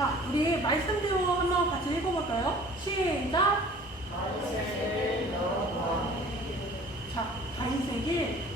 자, 우리 말씀대로 한번 같이 읽어볼까요? 시작. 자,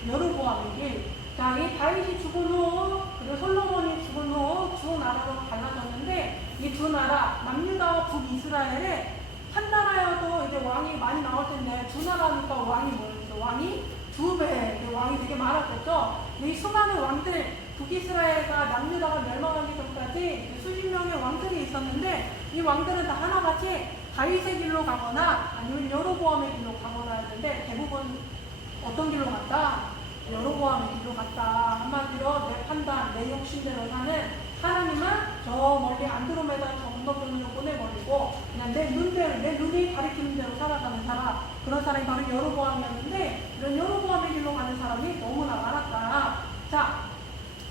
여로보암의 길. 자, 이 다윗이 죽은 후, 그리고 솔로몬이 죽은 후 두 나라로 갈라졌는데 이 두 나라, 남유다와 북이스라엘에 한 나라여도 이제 왕이 많이 나올 텐데 두 나라니까 왕이 뭐였어? 왕이 두 배, 그 왕이 되게 많았겠죠? 이 수많은 왕들, 북이스라엘과 남유다가 멸망하기 전까지 수십 명의 왕들이 있었는데 이 왕들은 다 하나같이 다윗의 길로 가거나 아니면 여로보암의 길로 가거나 했는데 대부분 어떤 길로 갔다? 여로보암의 길로 갔다. 한마디로 내 판단, 내 욕심대로 사는 하나님은 저 멀리 안드로메다 저 건너편으로 보내버리고 그냥 내 눈대로, 내 눈이 가리키는 대로 살아가는 사람 그런 사람이 바로 여로보암이었는데 이런 여로보암의 길로 가는 사람이 너무나 많았다. 자,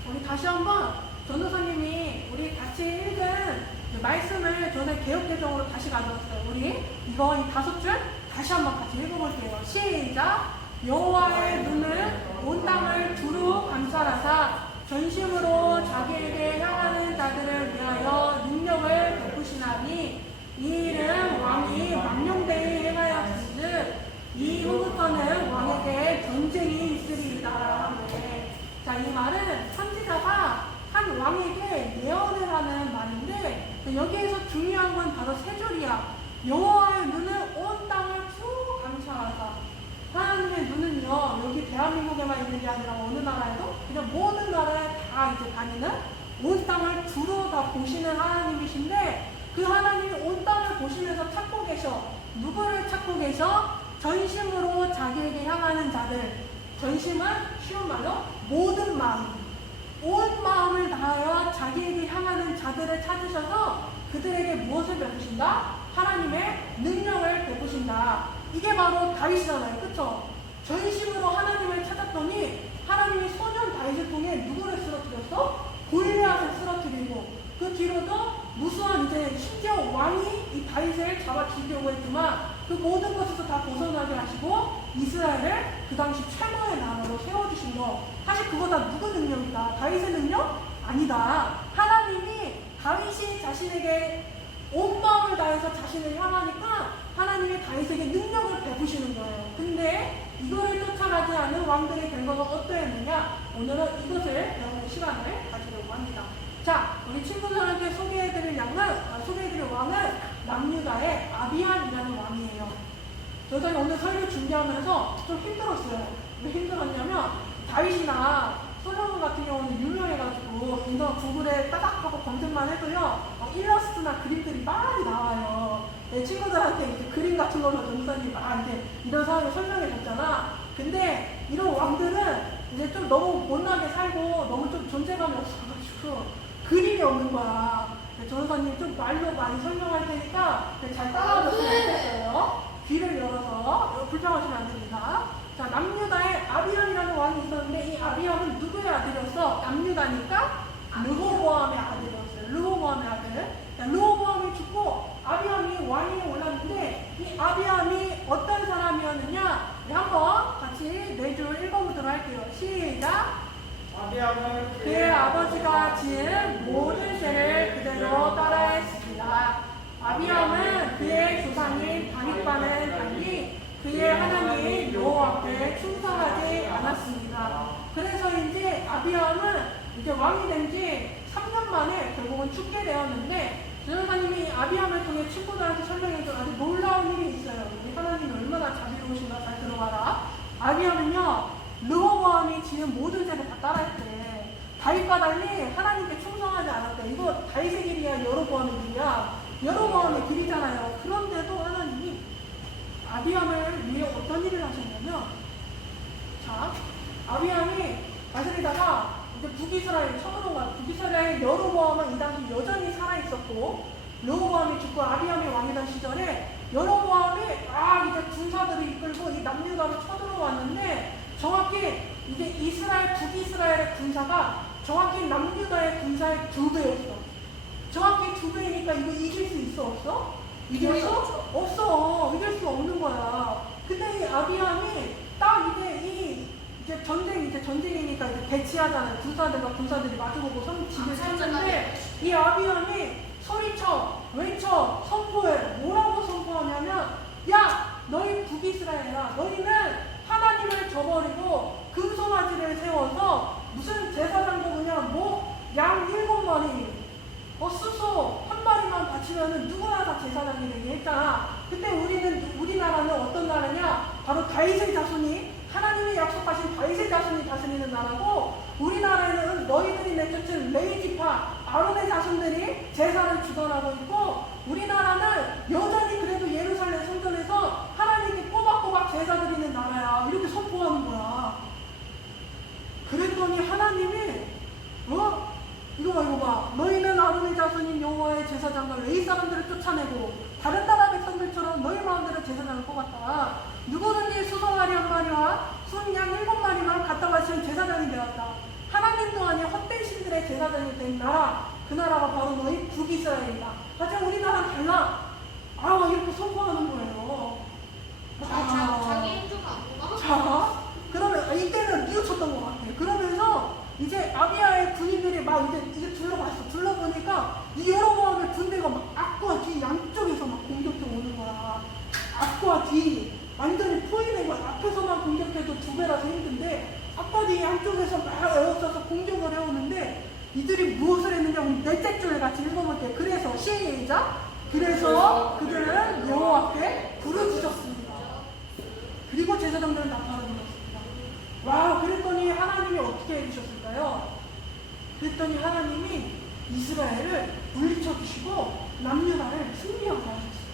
우리 다시 한번 전도사님이 우리 같이 읽은 그 말씀을 전에 개혁개정으로 다시 가져왔어요. 우리 이거 이 다섯 줄 다시 한번 같이 읽어볼게요. 시작. 여호와의 눈을 온 땅을 두루 감찰하사 전심으로 자기에게 향하는 자들을 위하여 능력을 베푸시나니 이 일은 왕이 망령되이 행하였으즉 이후부터는 왕에게 전쟁이 있으리이다. 네. 자, 이 말은 선지자가 한 왕에게 예언을 하는 말인데 여기에서 중요한 건 바로 세 줄이야. 여호와의 눈을 온 땅을 쭉 감찰하사. 하나님의 눈은요 여기 대한민국에만 있는 게 아니라 어느 나라에도 그냥 모든 나라에 다 이제 다니는 온 땅을 두루 다 보시는 하나님이신데 그 하나님이 온 땅을 보시면서 찾고 계셔. 누구를 찾고 계셔? 전심으로 자기에게 향하는 자들. 전심은 쉬운 말로 모든 마음. 온 마음을 다하여 자기에게 향하는 자들을 찾으셔서 그들에게 무엇을 베푸신다? 하나님의 능력을 베푸신다. 이게 바로 다윗이잖아요. 그쵸? 전심으로 하나님을 찾았더니 하나님이 소년 다윗을 통해 누구를 쓰러뜨렸어? 골리앗을 쓰러뜨리고 그 뒤로도 무수한 이제 심지어 왕이 이 다윗을 잡아 죽이려고 했지만 그 모든 것에서 다 벗어나게 하시고 이스라엘을 그 당시 최고의 나라로 세워주신 거 사실 그거 다 누구 능력이다? 다윗의 능력? 아니다. 하나님이 다윗이 자신에게 온 마음을 다해서 자신을 향하니까 하나님이 다윗에게 능력을 베푸시는 거예요. 근데 이거를 쫓아가지 않은 왕들의 결과가 어떠했느냐? 오늘은 이것을 배우는 시간을 가지려고 합니다. 자, 우리 친구들한테 소개해드릴 양은, 아, 소개해드릴 왕은 남유다의 아비안이라는 왕이에요. 저도 오늘 설교 준비하면서 좀 힘들었어요. 왜 힘들었냐면, 다윗이나 솔로몬 같은 경우는 유명해가지고, 인터 구글에 따닥하고 검색만 해도요, 어, 일러스트나 그림들이 많이 나와요. 내 친구들한테 이렇게 그림 같은 걸로 전사님 막 이제 이런 상황을 설명해 줬잖아. 근데 이런 왕들은 이제 좀 너무 못나게 살고 너무 좀 존재감이 없어가지고 그림이 없는 거야. 전사님 좀 말로 많이 설명할 테니까 잘 따라하셨으면 좋겠어요. 귀를 열어서 불평하시면 안 됩니다. 자, 남유다에 아비람이라는 왕이 있었는데 이 아비람은 누구의 아들이었어? 남유다니까 르호보암의 아들이었어요. 르호보암의 아들. 자, 르호보암이 죽고 아비암이 왕위에 올랐는데 이 아비암이 어떤 사람이었느냐? 네, 한번 같이 네 줄 읽어보도록 할게요. 시작. 그의 아버지가 지은 모든 죄를 그대로 따라했습니다. 아비암은 그의 조상인 다윗과는 달리 그의 하나님 여호와께 충성하지 않았습니다. 그래서인지 아비암은 이제 왕이 된 지 3년 만에 결국은 죽게 되었는데 전사님이 아비암을 통해 친구들한테 설명해준 아주 놀라운 일이 있어요. 우리 하나님이 얼마나 자비로우신가 잘 들어봐라. 아비암은요 르호보암이 지은 모든 죄를 다 따라했대. 다윗과 달리 하나님께 충성하지 않았대. 이거 다윗의 길이야, 여로보암의 길이야. 여로보암의 길이잖아요. 그런데도 하나님이 아비암을 위해 어떤 일을 하셨냐면, 자, 아비암이 다스리다가 이제 북이스라엘 처음으로 가 북이스라엘 여로보암은 이 당시 여전히 살아있었고, 여로보암이 죽고 아비암이 왕이던 시절에 여로보암이 아 이제 군사들을 이끌고 이 남유다로 쳐들어왔는데 정확히 이게 이스라엘, 북이스라엘의 군사가 정확히 남유다의 군사의 두 배였어. 정확히 두 배니까 이거 이길 수 있어, 없어? 이길 수 없어? 없어. 이길 수 없는 거야. 근데 이 아비암이 딱 이제 이 이제 전쟁, 이제 전쟁이니까 이제 대치하잖아요. 군사들과 군사들이 마주보고 성 집을 찾는데 이 아비암이 소리쳐, 외쳐, 선포해. 뭐라고 선포하냐면, 야! 너희 북이스라엘아, 너희는 하나님을 저버리고 금송아지를 세워서 무슨 제사장도 그냥 뭐양 일곱 마리 어 수소 한 마리만 바치면은 누구나 다 제사장이 되게 했잖아. 그때 우리는 우리나라는 어떤 나라냐? 바로 다윗의 자손이 하나님이 약속하신 다윗의 자손이 다스리는 나라고 우리나라에는 너희들이 내쫓은 레이지파 아론의 자손들이 제사를 주관하고 있고 우리나라는 여자 제사 드리는 나라야. 이렇게 선포하는 거야. 그랬더니 하나님이 어? 이거 봐 이거 봐. 너희는 아론의 자손인 여호와의 제사장과 레이 사람들을 쫓아내고 다른 나라 백성들처럼 너희 마음대로 제사장을 뽑았다. 누구든지 수송아리 한 마리와 순양 일곱 마리만 갖다 바치면 제사장이 되었다. 하나님도 아닌 헛된 신들의 제사장이 된 나라 그 나라가 바로 너희 북이스라엘이다. 하지만 우리나라는 달라. 아 이렇게 선포하는 거예요 자, 아. 자기 행주가 뭔가? 자, 그러면 아, 이때는 뉘우쳤던 것 같아. 그러면서 이제 아비아의 군인들이 막 이제 이제 둘러봤어. 둘러보니까 이 여로보암의 군대가 막 앞과 뒤 양쪽에서 막 공격해 오는 거야. 앞과 뒤 완전히 거야. 앞에서만 공격해도 두 배라서 힘든데 앞과 뒤 양쪽에서 막 에워싸서 공격을 해오는데 이들이 무엇을 했느냐 우리 넷째 줄에 같이 읽어볼게. 그래서 시작. 그래서 그들은 여호와께 부르짖었습니다. 그리고 제사장들은 다 팔아들였습니다. 와, 그랬더니 하나님이 어떻게 해주셨을까요? 그랬더니 하나님이 이스라엘을 물리쳐 주시고 남유다를 승리하게 하셨어요.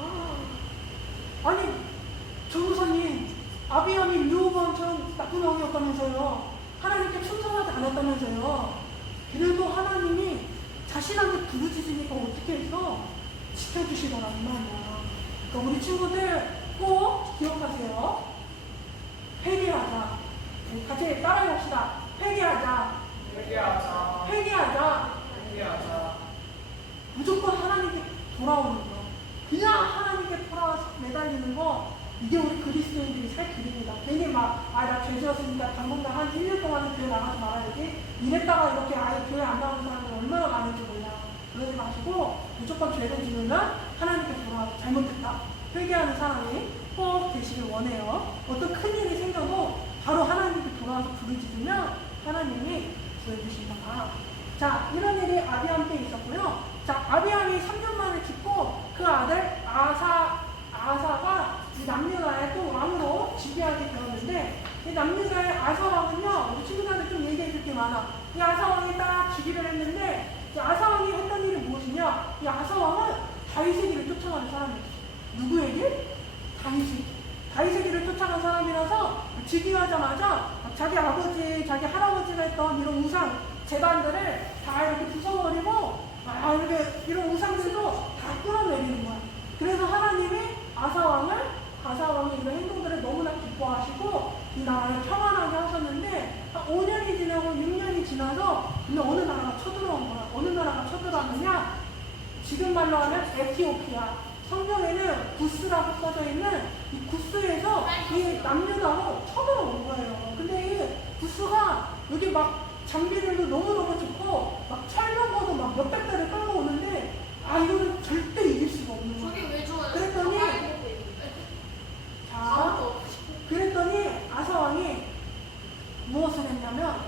아, 아니, 조무사님, 아비아미 류호번처럼 나쁜 왕이었다면서요. 하나님께 충성하지 않았다면서요. 그래도 하나님이 자신한테 부르짖으니까 어떻게 해서 지켜주시더라, 이 말이야. 그러니까 우리 친구들 꼭 기억하세요. 회개하자. 네, 같이 따라해봅시다. 회개하자. 회개하자. 회개하자. 회개하자. 무조건 하나님께 돌아오는 거. 그냥 하나님께 돌아와서 매달리는 거. 이게 우리 그리스도인들이 살 길입니다. 괜히 막, 아, 나 죄지었으니까 당분간 한 1년 동안은 교회 나가지 말아야지. 이랬다가 이렇게 아예 교회 안 나오는 사람들 얼마나 많은지 몰라. 그러지 마시고, 무조건 죄를 지으면 하나님께 돌아와서 잘못했다. 회개하는 사람이 꼭 되시길 원해요. 어떤 큰 일이 생겨도 바로 하나님께 돌아와서 부르짖으면 하나님이 구해주신다. 자, 이런 일이 아비암 때 있었고요. 자, 아비암이 3년 만에 죽고 그 아들 아사, 아사가 이 남유다의 또 왕으로 지배하게 되었는데 이 남유다의 아사 왕은요, 우리 친구들한테 좀 얘기해 줄 게 많아. 이 아사 왕이 딱 즉위를 했는데 이 아사 왕이 했던 일이 무엇이냐? 이 아사 왕은 다윗의 길을 쫓아가는 사람이었어. 누구에게? 다윗의 길을 쫓아간 사람이라서 즉위하자마자 자기 아버지, 자기 할아버지가 했던 이런 우상, 재단들을 다 이렇게 부숴버리고 아, 이렇게 이런 우상들도 다 끌어내리는 거야. 그래서 하나님이 아사왕을 아사왕이 이런 행동들을 너무나 기뻐하시고 이 나라를 평안하게 하셨는데 한 5년이 지나고 6년이 지나서 근데 어느 나라가 쳐들어온 거야. 어느 나라가 쳐들어왔느냐? 지금 말로 하면 에티오피아. 성경에는 구스라고 써져 있는 이 구스에서 이 남유다로 쳐들어온 거예요. 근데 이 구스가 여기 막 장비들도 너무너무 좋고 막 철병거도 막 몇백 대를 끌고 오는데 아 이거는 절대 이길 수가 없는 거예요. 저게 왜 좋아요? 그랬더니- 가만히 보고 있는데. 자, 아무도 그랬더니 아사왕이 무엇을 했냐면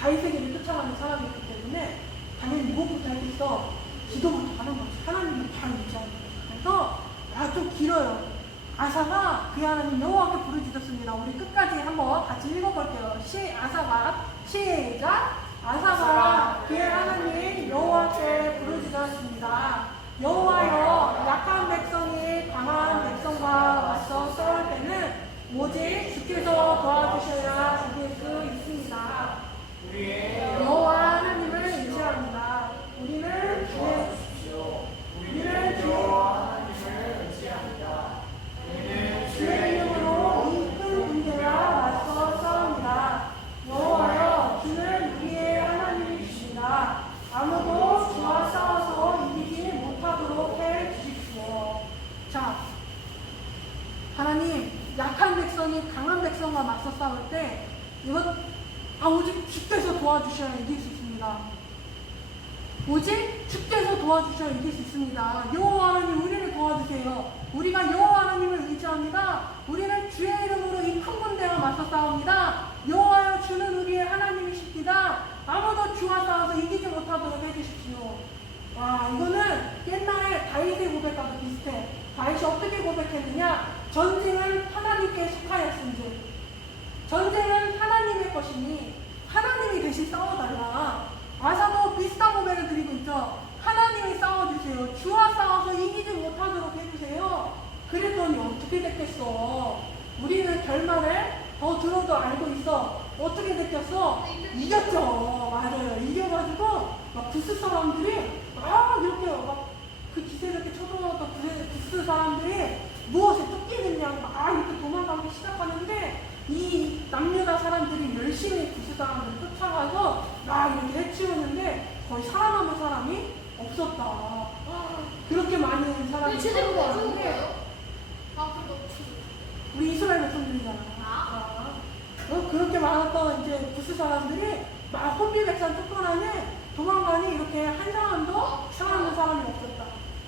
다윗의 길을 쫓아가는 사람이기 때문에 당연히 무엇부터 하겠어? 기도부터 하는 거지. 하나님을 바로 거지. 그래서 아, 좀 길어요. 아사가 그 하나님 여호와께 부르짖었습니다. 우리 끝까지 한번 같이 읽어볼게요. 시 아사가 시작. 아사가 그의 하나님 여호와께 부르짖었습니다. 여호와여 약한 백성이 강한 백성과 맞서 싸울 때는 오직 주께서 도와주셔야 이길 수 있습니다. 우리의 여호와 하나님을 의지합니다. 우리는 주의 우리는 주의 하나님을 의지합니다. 우리는 주의 이름으로 이 큰 군대와 맞서 싸웁니다. 여호와여 주는 우리의 하나님이십니다. 아무도 주와 싸워서 이기지 못하도록 해 주십시오. 자, 하나님 약한 백성이 강한 백성과 맞서 싸울 때 이것 아 오직 주께서 도와주셔야 이길 수 있습니다. 오직 주께서 도와주셔야 이길 수 있습니다. 여호와 하나님 우리를 도와주세요. 우리가 여호와 하나님을 의지합니다. 우리는 주의 이름으로 이 큰 군대와 맞서 싸웁니다. 여호와여 주는 우리의 하나님이십니다. 아무도 주와 싸워서 이기지 못하도록 해주십시오. 와 이거는 옛날에 다윗의 비슷해. 다윗이 어떻게 고백했느냐? 전쟁은 하나님께 속하였은지. 전쟁은 하나님의 것이니 하나님이 대신 싸워달라. 아사도 비슷한 고백을 드리고 있죠. 하나님이 싸워주세요. 주와 싸워서 이기지 못하도록 해주세요. 그랬더니 어떻게 됐겠어? 우리는 결말을 더 들어도 알고 있어. 어떻게 됐겠어? 이겼죠. 맞아요. 이겨가지고 막 부스 사람들이 막 이렇게 막 이렇게 쳐들어왔던 그 부스 사람들이 무엇에 쫓기느냐 막 이렇게 도망가기 시작하는데 이 남녀다 사람들이 열심히 부스 사람들을 쫓아가서 막 이렇게 해치우는데 거의 살아남은 사람이 없었다. 그렇게 많은 사람이 제대로 죽은 거예요? 아. 우리 이스라엘 백성들이잖아. 아. 어, 그렇게 많았던 이제 부스 사람들이 막 혼비 백산 쫓겨나니 도망가니 이렇게 한 사람도 살아남는 사람이 없었다.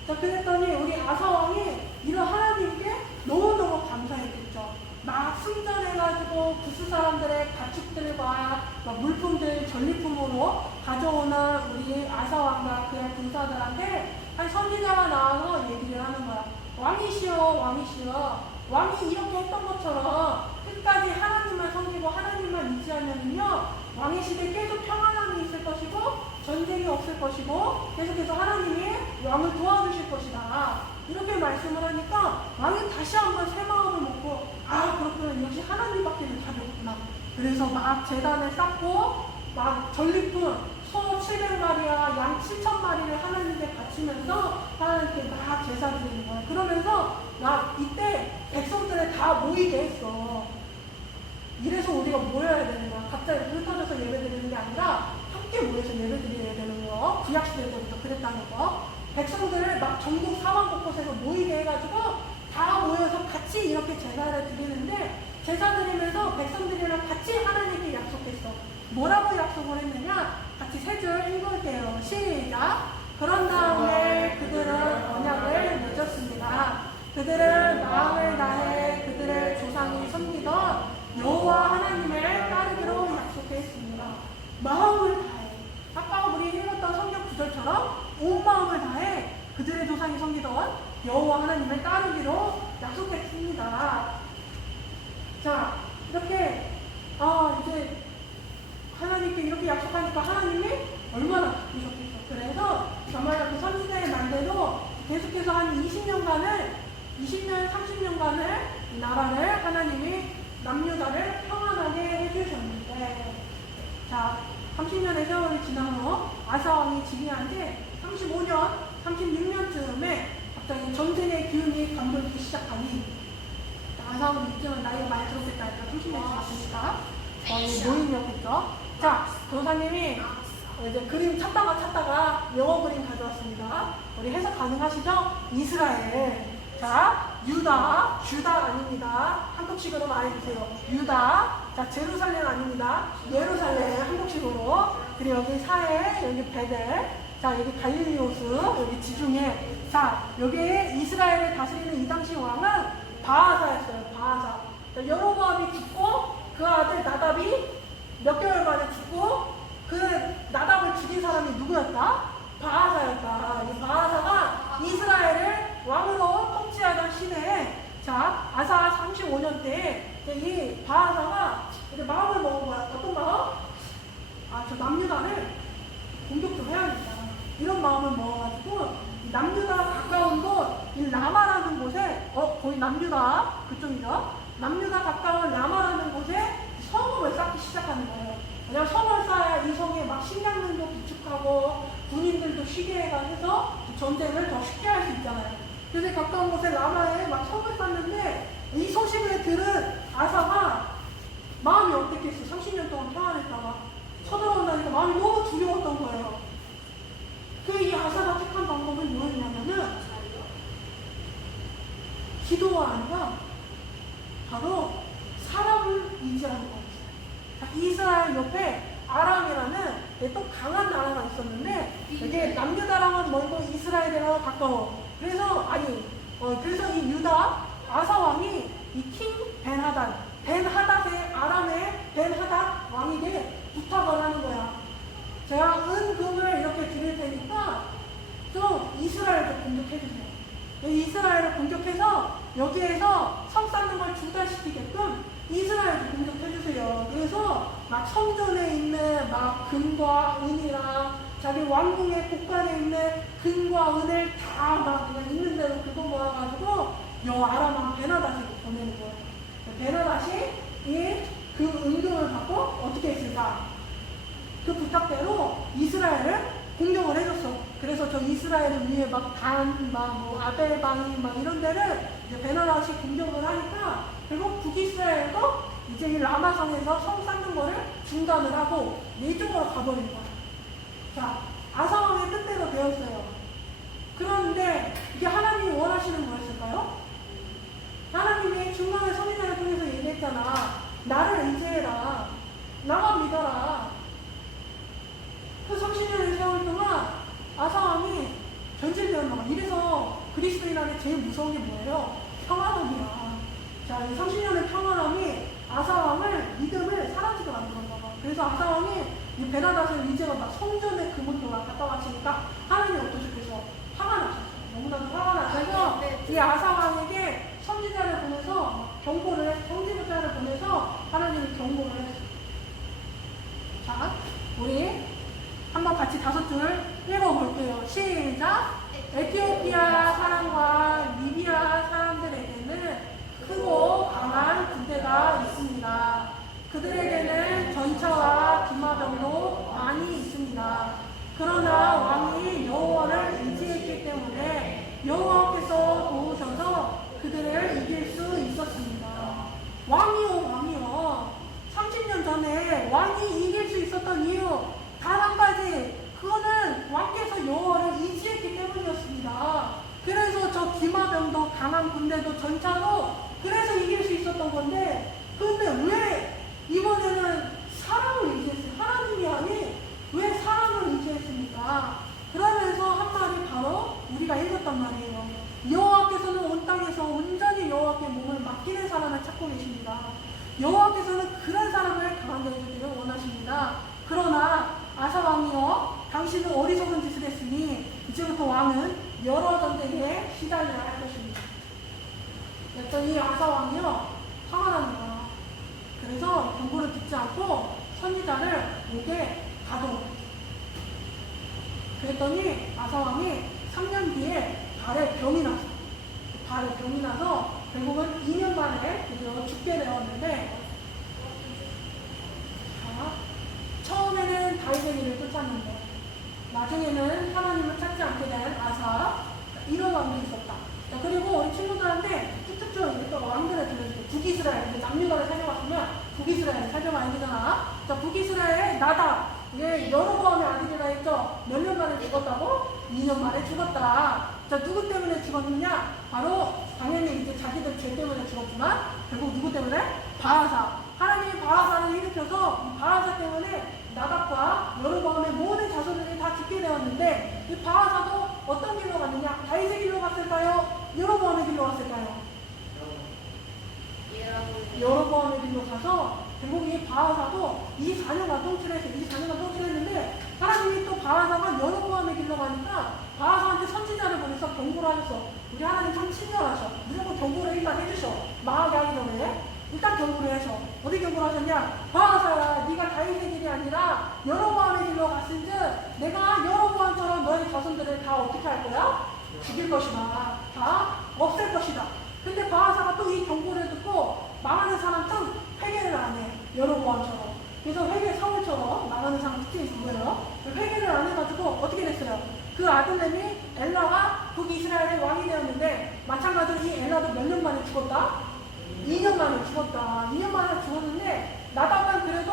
자, 그랬더니 우리 아사왕이 이런 하나님께 너무너무 감사했겠죠. 막 승전해가지고 부스 사람들의 가축들과 막 물품들 전리품으로 가져오는 우리 아사왕과 그의 군사들한테 한 선지자가 나와서 얘기를 하는 거야. 왕이시여, 왕이시여. 왕이 이렇게 했던 것처럼 끝까지 하나님만 섬기고 하나님만 의지하면요 왕의 시대 계속 평안함이 있을 것이고 전쟁이 없을 것이고 계속해서 하나님이 왕을 도와주실 것이다 이렇게 말씀을 하니까 왕이 다시 한번 새 마음을 먹고 아 그렇구나 역시 하나님밖에 답이 없구나 그래서 막 재단을 쌓고 막 전리품 소 700마리와 양 7천마리를 하나님께 바치면서 하나님께 막 제사 드리는 거야. 그러면서 막 이때 백성들을 다 모이게 했어. 이래서 우리가 모여야 되는 거야. 각자 흩어져서 예배 드리는 게 아니라 함께 모여서 예배 드려야 되는 거. 구약시대 때부터 그랬다는 거. 백성들을 막 전국 사방 곳곳에서 모이게 해가지고 다 모여서 같이 이렇게 제사를 드리는데 제사 드리면서 백성들이랑 같이 하나님께 약속했어. 뭐라고 약속을 했느냐? 같이 세 줄 읽을게요. 시작. 그런 다음에 그들은 언약을 맺었습니다. 그들은 마음을 다해 그들의 조상이 섬기던 여호와 하나님을 따르기로 약속했습니다. 마음을 아까 우리 읽었던 성경 구절처럼 온 마음을 다해 그들의 조상이 섬기던 여호와 하나님을 따르기로 약속했습니다. 자, 이렇게 아 이제 하나님께 이렇게 약속하니까 하나님이 얼마나 기쁘셨겠어. 그래서 정말 그 선지자의 말대로 계속해서 한 20년간을 20년, 30년간을 이 나라를 하나님이 남유다를 평안하게 해주셨는데 자 30년의 세월이 지난 후 아사왕이 즉위한 지 35년, 36년쯤에 갑자기 전쟁의 기운이 감돌기 시작하니 아사왕 입장은 나이가 많이 들었겠다 니까 30년 지났으니까 거의 노인이었겠죠 자 도사님이 이제 그림 찾다가 찾다가 영어 그림 가져왔습니다 우리 해석 가능하시죠? 이스라엘 자, 유다, 주다 아닙니다. 한국식으로 말해주세요. 유다, 자, 제루살렘 아닙니다. 예루살렘, 한국식으로. 그리고 여기 사해, 여기 베델, 자, 여기 갈릴리오스, 여기 지중해. 자, 여기에 이스라엘을 다스리는 이 당시 왕은 바하사였어요. 바하사. 자, 여로보암이 죽고 그 아들 나답이 몇 개월 만에 죽고 그 나답을 죽인 사람이 누구였다? 바하사였다. 이 바하사가 이스라엘을 왕으로 통치하던 시대에 자 아사 35년 때이 바하사가 이제 마음을 먹은 거야. 어떤 마음? 아 저 남유다를 공격 좀 해야겠다. 이런 마음을 먹어가지고 이 남유다 가까운 곳, 이 라마라는 곳에 어 거의 남유다 그쪽이죠. 남유다 가까운 라마라는 곳에 성읍을 쌓기 시작하는 거예요. 왜냐면 성을 쌓아야 이 성에 막 식량들도 비축하고 군인들도 쉬게 해서 전쟁을 더 쉽게 할 수 있잖아요. 그래서 가까운 곳에 라마에 막 성을 쌓는데 이 소식을 들은 아사가 마음이 어땠겠어? 30년 동안 평안했다가 쳐들어온다니까 마음이 너무 두려웠던 거예요. 그 이 아사가 택한 방법은 뭐였냐면은 기도가 아니라 바로 사람을 의지하는 거였어요. 자, 이스라엘 옆에 아람이라는 또 강한 나라가 있었는데 이게 남유다랑은 멀고 가까워. 그래서 아니 어, 그래서 이 유다 아사 왕이 이 킹 벤하단 벤하닷의 아람의 벤하닷 왕에게 부탁을 하는 거야. 제가 은금을 이렇게 드릴 테니까 좀 이스라엘 공격해 주세요. 이 이스라엘을 공격해서 여기에서 성 쌓는 걸 중단시키게끔 이스라엘을 공격해 주세요. 그래서 막 성전에 있는 막 금과 은이랑 자기 왕궁의 곳간에 있는 금과 은을 다막 그냥 있는 대로 긁어 모아가지고 여 아람왕 베나다시로 보내는 거예요. 베나다시 이 그 은금을 받고 어떻게 했을까? 그 부탁대로 이스라엘을 공격을 해줬어. 그래서 저 이스라엘을 위해 막 단, 막 뭐 아벨방이 막 이런 데를 이제 베나다시 공격을 하니까 결국 북이스라엘도 이제 이 라마산에서 성 쌓는 거를 중단을 하고 이쪽으로 가버린 거야. 자, 아사왕의 뜻대로 되었어요. 그런데 이게 하나님이 원하시는 거였을까요? 하나님이 중간에 선인장을 통해서 얘기했잖아. 나를 의지해라. 나만 믿어라. 그 30년의 세월 동안 아사왕이 변질되었나 봐. 이래서 그리스도인 안에 제일 무서운 게 뭐예요? 평안함이야. 자, 이 30년의 평안함이 아사왕을 믿음을 사라지게 만들었나 봐. 그래서 아사왕이 이 베나다스를 이제가 막 성전의 금은도가 갔다 왔으니까 하나님이 어떠셨겠어? 화가 나셨어요. 너무나도 화가 나셔서 이 아사왕에게 선지자를 보내서 경고를 해, 성지부자를 보내서 하나님이 경고를 했어요. 자, 우리 한번 같이 다섯 줄 읽어볼게요. 시작! 에티오피아 사람과 리비아 사람들에게는 크고 강한 군대가 있습니다. 그들에게는 전차와 기마병도 많이 있습니다. 그러나 왕이 여호와를 의지했기 때문에 여호와께서 도우셔서 그들을 이길 수 있었습니다. 왕이요, 왕이요. 30년 전에 왕이 이길 수 있었던 이유 단 한 가지 그거는 왕께서 여호와를 의지했기 때문이었습니다. 그래서 저 기마병도 강한 군대도 전차로 그래서 이길 수 있었던 건데 근데 왜 이번에는 사람을 의지했어요? 하나님이 아닌 왜 사람을 의지했습니까? 그러면서 한 말이 바로 우리가 읽었단 말이에요. 여호와께서는 온 땅에서 온전히 여호와께 몸을 맡기는 사람을 찾고 계십니다. 여호와께서는 그런 사람을 가만히 두기를 원하십니다. 그러나 아사 왕이여 당신은 어리석은 짓을 했으니 이제부터 왕은 여러 전쟁에 시달려야 할 것입니다. 그랬더니 아사 왕이요 화가 나는 거야. 그래서 경고를 듣지 않고 선지자를 목에 가둬. 그랬더니 아사 왕이 3년 뒤에 발에 병이 났어. 발에 병이 나서 결국은 2년 만에 드디어 죽게 되었는데 자, 처음에는 다윗의 길을 쫓았는데 나중에는 하나님을 찾지 않게 된 아사 이런 왕도 있었다. 자, 그리고 우리 친구들한테 쭉쭉 이렇게 왕들을 들려줄게. 북이스라엘, 이제 남유다를 살펴봤으면 북이스라엘 살펴봐야 되잖아. 자, 북이스라엘 나다. 이게 여로보암의 아들이라 했죠. 몇 년 만에 죽었다고? 2년 만에 죽었다. 자, 누구 때문에 죽었느냐? 바로 당연히 이제 자기들 죄 때문에 죽었지만 결국 누구 때문에? 바하사. 하나님이 바하사를 일으켜서 이 바하사 때문에 나답과 여로보암의 모든 자손들이 다 죽게 되었는데 이 바하사도 어떤 길로 갔느냐? 다윗의 길로 갔을까요? 여로보암의 길로 갔을까요? 여로보암의 길로 가서 결국 이 바하사도 24년간 통치를 해서 24년간 통치했는데 하나님이 또 바하사가 여로보암의 길로 가니까 바하사한테 선지자를 보내서 경고를 하셨어. 우리 하나님 참 친절하셔. 무조건 경고를 일단 해주셔. 마하기 전에 일단 경고를 하셔. 어디 경고를 하셨냐? 바하사야 네가 다윗의 길이 아니라 여로보암의 길로 갔은즉 내가 여로보암처럼 너의 자손들을 다 어떻게 할 거야? 죽일 것이다. 다 없앨 것이다. 근데 바하사가 또 이 경고를 듣고 망하는 사람처럼 회개를 안 해. 여로보암처럼. 그래서 회개 사울처럼 망하는 사람 특징이 있고요. 회개를 안 해가지고 어떻게 됐어요? 그 아들내미 엘라가 북이 스라엘의 왕이 되었는데 마찬가지로 이 엘라도 몇 년 만에 죽었다? 2년 만에 죽었다. 2년 만에 죽었는데 나답은 그래도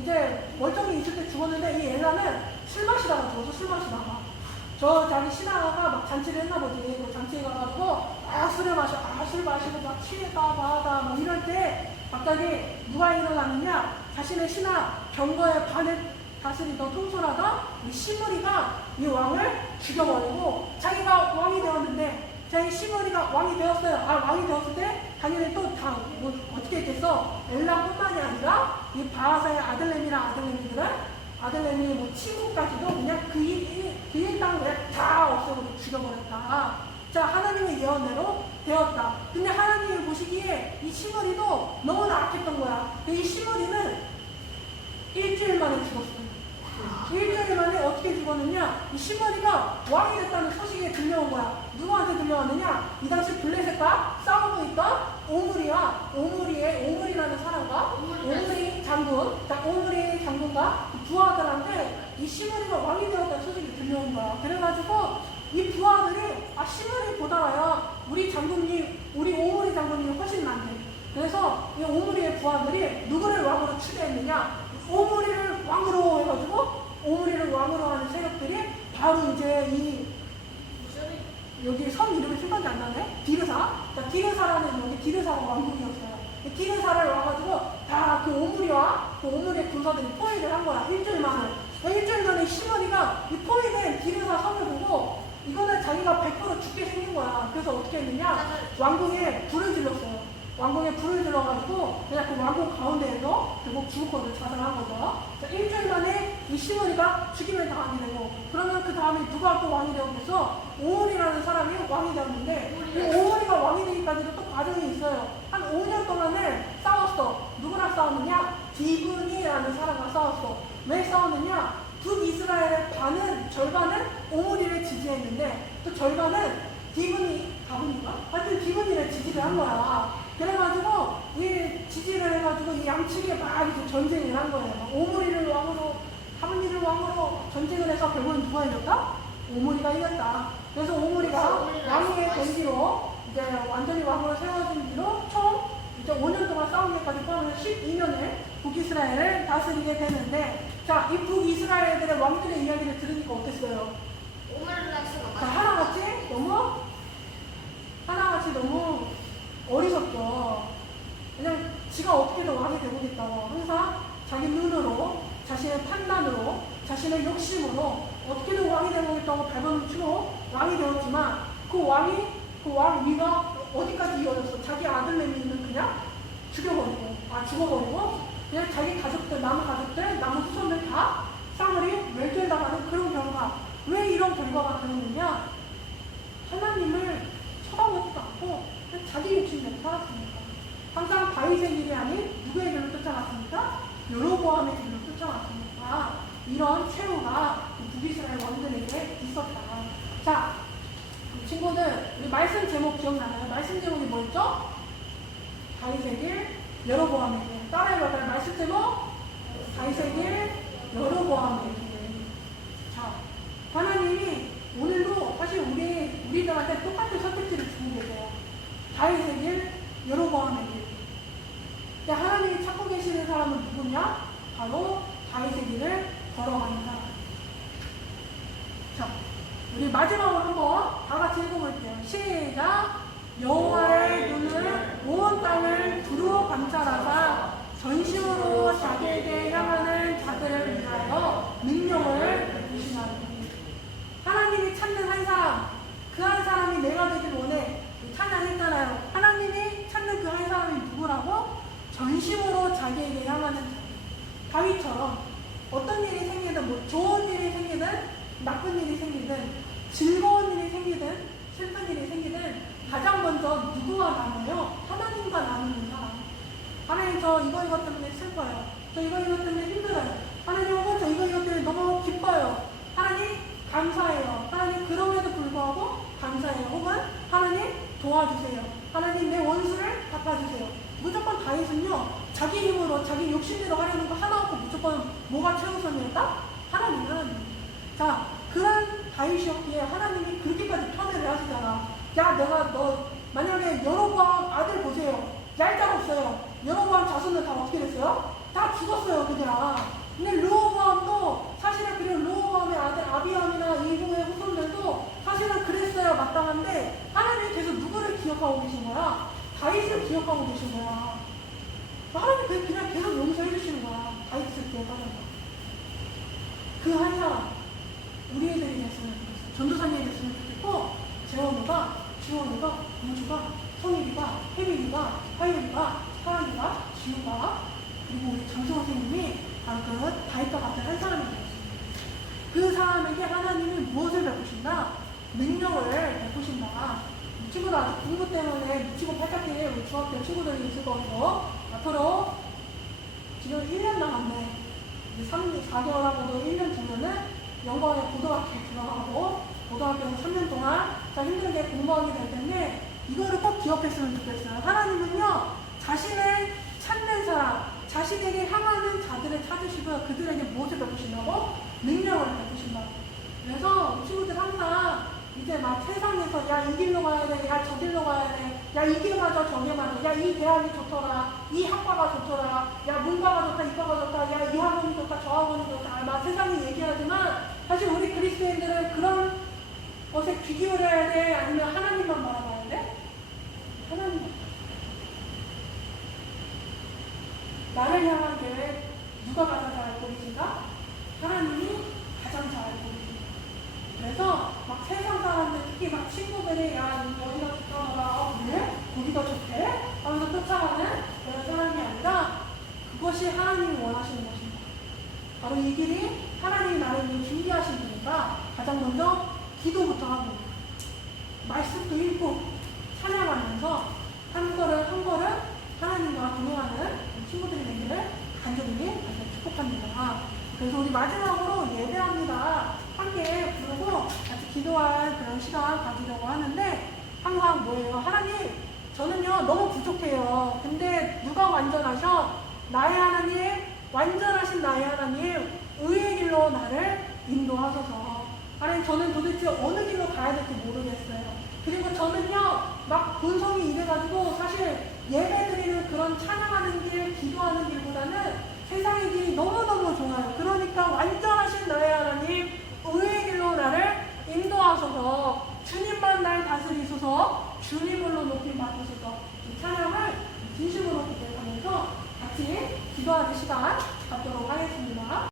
이제 멀쩡히 있을 때 죽었는데 이 엘라는 술 마시다가 죽어서 술 마시다가 저 자기 신하가 막 잔치를 했나 보지. 그 잔치에 가가지고 아 술을 마셔, 아 술 마시고 막 취했다 마다 뭐 이럴 때 갑자기 누가 일어나느냐? 자신의 신하 병거의 반을 다스리던 통솔하던 이 시므리가 이 왕을 죽여버리고 자기가 왕이 되었는데 자기 시므리가 왕이 되었어요. 아 왕이 되었을 때 당연히 또 다 뭐 어떻게 했겠어? 엘라뿐만이 아니라 이 바하사의 아들내미랑 아들내미들은 아들내미 뭐 친구까지도 그냥 그 일, 그 일당 그냥 다 없애버리고 죽여버렸다. 자, 하나님의 예언대로 되었다. 근데 하나님이 보시기에 이 시므리도 너무 나 악했던 거야. 근데 이 시므리는 일주일 만에 죽었어. 일주일 만에 어떻게 죽었느냐? 이 시므리가 왕이 됐다는 소식이 들려온 거야. 누구한테 들려왔느냐? 이 당시 블레셋과 싸우고 있던 오므리야. 오므리의 오므리라는 사람과 오므리 장군, 자, 오므리 장군과 그 부하들한테 이 시므리가 왕이 되었다는 소식이 들려온 거야. 그래가지고 이 부하들이 아 시므리보다야 우리 장군님, 우리 오므리 장군님이 훨씬 낫네. 그래서 이 오므리의 부하들이 누구를 왕으로 추대했느냐? 오므리를 왕으로 해가지고 오므리를 왕으로 하는 세력들이 바로 이제 이 여기 성 이름이 생각이 안 나네? 디르사. 자, 디르사라는 여기 디르사가 왕국이었어요. 이 디르사를 와가지고 다 그 오므리와 그 오므리의 군사들이 포위를 한 거야. 일주일 만에. 일주일 만에 시머니가 이 포위된 디르사 성을 보고 이거는 자기가 100% 죽게 생긴 거야. 그래서 어떻게 했느냐? 왕궁에 불을 질렀어요. 왕궁에 불을 질러가지고 그냥 그 왕궁 가운데에서 결국 죽을 거를 자살한 거죠. 자, 일주일 만에 이 시므리가 죽임을 당하게 되고 그러면 그 다음에 누가 또 왕이 되었겠어? 오므리라는 사람이 왕이 되었는데 이 오므리가 왕이 되기까지도 또 과정이 있어요. 한 5년 동안을 싸웠어. 누구랑 싸웠느냐? 디브니라는 사람과 싸웠어. 왜 싸웠느냐? 북 이스라엘의 반은 절반은 오므리를 지지했는데 또 절반은 디브니 가문인가? 하여튼 디브니를 지지를 한 거야. 그래가지고 이 지지를 해가지고 이 양측에 막 이제 전쟁을 한 거예요. 오므리를 왕으로 가문이를 왕으로 전쟁을 해서 결국은 누가 이겼다? 오므리가 이겼다. 그래서 오므리가 된 뒤로 이제 완전히 왕으로 세워진 뒤로 총 이제 5년 동안 것까지 포함해서 12년을 북이스라엘을 다스리게 되는데 자, 이 북이스라엘들의 왕들의 이야기를 들으니까 어땠어요? 자, 하나같이 너무 하나같이 너무 어리석죠. 그냥 지가 어떻게든 왕이 되고겠다고 항상 자기 눈으로 자신의 판단으로 자신의 욕심으로 어떻게든 왕이 되고겠다고 발버둥 치고 왕이 되었지만 그 왕이 그 왕 위가 어디까지 이어졌어? 자기 아들 내미는 그냥 죽여버리고 아 죽어버리고 그냥 자기 가족들 남은 가족들 남은 후손들 다 쌍으리 멸절당하는 그런 결과 왜 이런 결과가 되느냐 하나님을 쳐다보지도 않고 자기 욕심대로 살았습니다. 항상 다윗의 길이 아닌 누구의 길을 쫓아갔습니까? 여로보암의 길을 쫓아갔습니다. 이런 그 북이스라엘 왕들에게 있었다. 자, 친구들, 우리 말씀 제목 기억나나요? 말씀 제목이 뭐였죠? 다윗의 길, 여로보암의 길. 따라해볼까요? 말씀 제목? 다윗의 길, 여로보암의 길. 자, 하나님이 오늘도 사실 우리, 우리들한테 똑같은 선택지를 주고 계세요. 다윗의 길, 여로보암의 길. 근데 하나님이 찾고 계시는 사람은 누구냐? 바로 다윗의 길을 걸어가는 사람. 자, 우리 마지막으로 한번 다 같이 읽어볼게요. 시작. 여호와의 눈을 온 땅을 두루 관찰하사 전심으로 자기에게 향하는 자들을 위하여 능력을 주시나니 하나님이 찾는 한 사람, 그 한 사람이 내가 되길 원해. 찬양했잖아요. 하나님이 찾는 그 한 사람이 누구라고? 전심으로 자기에게 향하는 자. 다윗처럼 어떤 일이 생기든 뭐 좋은 일이 생기든 나쁜 일이 생기든 즐거운 일이 생기든 슬픈 일이 생기든 가장 먼저 누구와 나눠요? 하나님과 나누는 사람. 하나님 저 이거 이것 때문에 슬퍼요. 저 이거 이것 때문에 힘들어요. 하나님 혹은 저 이거 이것 때문에 너무 기뻐요. 하나님 감사해요. 하나님 그럼에도 불구하고 감사해요. 혹은 하나님 도와주세요. 하나님 내 원수를 갚아주세요. 무조건 다윗은요 자기 힘으로 자기 욕심대로 하려는 거 하나 없고 무조건 뭐가 최우선이었다? 하나님 하나님. 자 그런 다윗이었기에 하나님이 그렇게까지 편애를 하시잖아. 야 내가 너 만약에 여로보암 아들 보세요. 얄짤 없어요. 여로보암 자손들 다 어떻게 됐어요? 다 죽었어요 그냥. 근데 르호보암도 사실은 그리고 르호보암의 아들 아비암이나 이후의 후손들도 사실은 그랬어야 마땅한데 하나님이 계속 누구를 기억하고 계신 거야? 다윗을 기억하고 계신 거야. 하나님 그 그냥 계속 용서해 주시는 거야. 다윗을 기억하는 거. 그한 사람 우리 애들이. 전도사님이 됐으면 좋겠고 재원이가 지원이가 우주가 성일이가 혜민이가 화율이가 사랑이가 지우가 그리고 우리 장수 선생님이 그 다윗과 같은 한 사람이 되었습니다. 그 사람에게 하나님은 무엇을 베푸신다? 능력을 베푸신다. 이 친구들 아직 공부 때문에 미치고 팔짝해 우리 중학교 친구들이 있을 거고 앞으로 지금 1년 남았네. 3, 4개월하고도 1년 뒤면은 영광의 고등학교에 들어가고 고등학교는 3년 동안 자 힘들게 공부하게 될 텐데 이거를 꼭 기억했으면 좋겠어요. 하나님은요 자신을 찾는 사람, 자신에게 향하는 자들을 찾으시고 그들에게 무엇을 베푸신다고? 능력을 베푸신다고. 그래서 친구들 항상 이제 막 세상에서 야 이 길로 가야 돼, 야 저 길로 가야 돼, 야 이게 맞아 저게 맞아, 야 이 대학이 좋더라, 이 학과가 좋더라, 야 문과가 좋다, 이과가 좋다, 야 이 학원이 좋다, 저 학원이 좋다, 막 세상이 얘기하지만 사실 우리 그리스도인들은 그런 것에 귀 기울여야 돼, 아니면 하나님만 바라봐야 돼? 하나님만. 나를 향한 계획 누가 가장 잘 알고 계신가? 하나님이 가장 잘 알고 계십니다. 그래서 막 세상 사람들 특히 막 친구들이 야 여기가 좋다 그래? 거기가 좋대? 하면서 쫓아가는 그런 사람이 아니라 그것이 하나님이 원하시는 것입니다. 바로 이 길이 하나님이 나를 준비하신 분이니까 가장 먼저 기도부터 하고 말씀도 읽고 찬양하면서 한 걸음 한 걸음 하나님과 동행하는 친구들이 되기를 간절히 축복합니다. 그래서 우리 마지막으로 예배합니다. 함께 부르고 같이 기도할 그런 시간 가지려고 하는데 항상 뭐예요? 하나님 저는요 너무 부족해요. 근데 누가 완전하셔? 나의 하나님 완전하신 나의 하나님 의의 길로 나를 인도하소서. 하나님 저는 도대체 어느 길로 가야 될지 모르겠어요. 그리고 저는요 막 본성이 이래가지고 사실 예배 드리는 그런 찬양하는 길, 기도하는 길보다는 세상의 길이 너무너무 좋아요. 그러니까 완전하신 나의 하나님 의의 길로 나를 인도하소서 주님만 날 다스리소서 주님으로 높임 받으소서 이 그 찬양을 진심으로 기대하면서 같이 기도하는 시간 갖도록 하겠습니다.